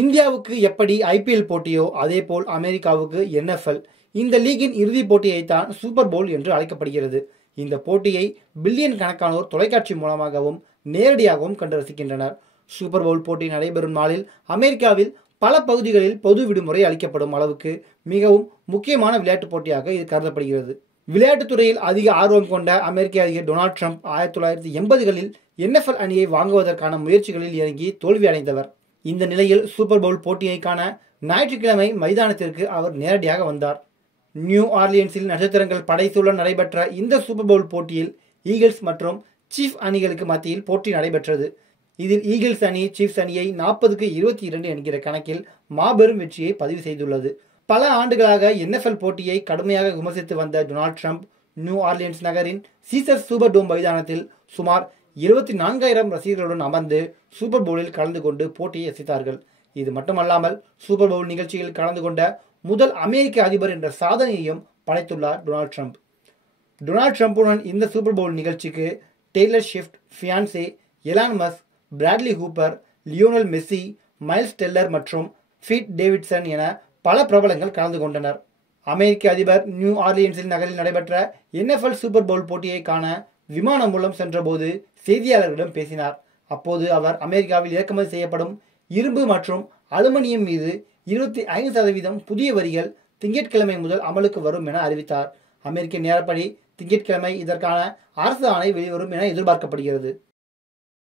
இந்தியாவுக்கு எப்படி ஐபிஎல் போட்டியோ அதேபோல் அமெரிக்காவுக்கு NFL. இந்த லீகின் இறுதிப் போட்டியைத்தான் சூப்பர் பவுல் என்று அழைக்கப்படுகிறது. இந்த போட்டியை பில்லியன் கணக்கானோர் தொலைக்காட்சி மூலமாகவும் நேரடியாகவும் கண்டு ரசிக்கின்றனர். சூப்பர் பவுல் போட்டி நடைபெறும் நாளில் அமெரிக்காவில் பல பகுதிகளில் பொது விடுமுறை அளிக்கப்படும் அளவுக்கு மிகவும் முக்கியமான விளையாட்டுப் போட்டியாக இது கருதப்படுகிறது. விளையாட்டுத் துறையில் அதிக ஆர்வம் கொண்ட அமெரிக்க அதிபர் டொனால்ட் ட்ரம்ப் 1980களில் NFL அணியை வாங்குவதற்கான முயற்சிகளில் இறங்கி தோல்வி அடைந்தவர். இந்த நிலையில் சூப்பர் பவுல் போட்டியை காண ஞாயிற்றுக்கிழமை மைதானத்திற்கு அவர் நேரடியாக வந்தார். நியூ ஆர்லியன்ஸில் நட்சத்திரங்கள் படைசூழ நடைபெற்ற இந்த சூப்பர் பவுல் போட்டியில் ஈகிள்ஸ் மற்றும் சீஃப் அணிகளுக்கு மத்தியில் போட்டி நடைபெற்றது. இதில் ஈகிள்ஸ் அணி சீஃப்ஸ் அணியை 40-22 என்கிற கணக்கில் மாபெரும் வெற்றியை பதிவு செய்துள்ளது. பல ஆண்டுகளாக NFL போட்டியை கடுமையாக விமர்சித்து வந்த டொனால்ட் ட்ரம்ப் நியூ ஆர்லியன்ஸ் நகரின் சீசர் சூப்பர் டோம் மைதானத்தில் சுமார் 74,000 ரசிகர்களுடன் அமர்ந்து சூப்பர் பவுலில் கலந்து கொண்டு போட்டியை ரசித்தார்கள். இது மட்டுமல்லாமல் சூப்பர் பவுல் நிகழ்ச்சியில் கலந்து கொண்ட முதல் அமெரிக்க அதிபர் என்ற சாதனையையும் படைத்துள்ளார் டொனால்ட் ட்ரம்ப். டொனால்ட் ட்ரம்புடன் இந்த சூப்பர் பவுல் நிகழ்ச்சிக்கு Taylor Swift, fiance, Elon Musk, Bradley Cooper, Lionel Messi, Miles Teller மற்றும் பீட் டேவிட்சன் என பல பிரபலங்கள் கலந்து கொண்டனர். அமெரிக்க அதிபர் நியூ ஆர்லியன்ஸில் நகரில் நடைபெற்ற NFL சூப்பர் பவுல் போட்டியை காண விமானம் மூலம் சென்றபோது செய்தியாளர்களிடம் பேசினார். அப்போது அவர் அமெரிக்காவில் இறக்குமதி செய்யப்படும் இரும்பு மற்றும் அலுமினியம் மீது 25% புதிய வரிகள் திங்கட்கிழமை முதல் அமலுக்கு வரும் என அறிவித்தார். அமெரிக்க நேரப்படி திங்கட்கிழமை இதற்கான அரசு ஆணை வெளிவரும் என எதிர்பார்க்கப்படுகிறது.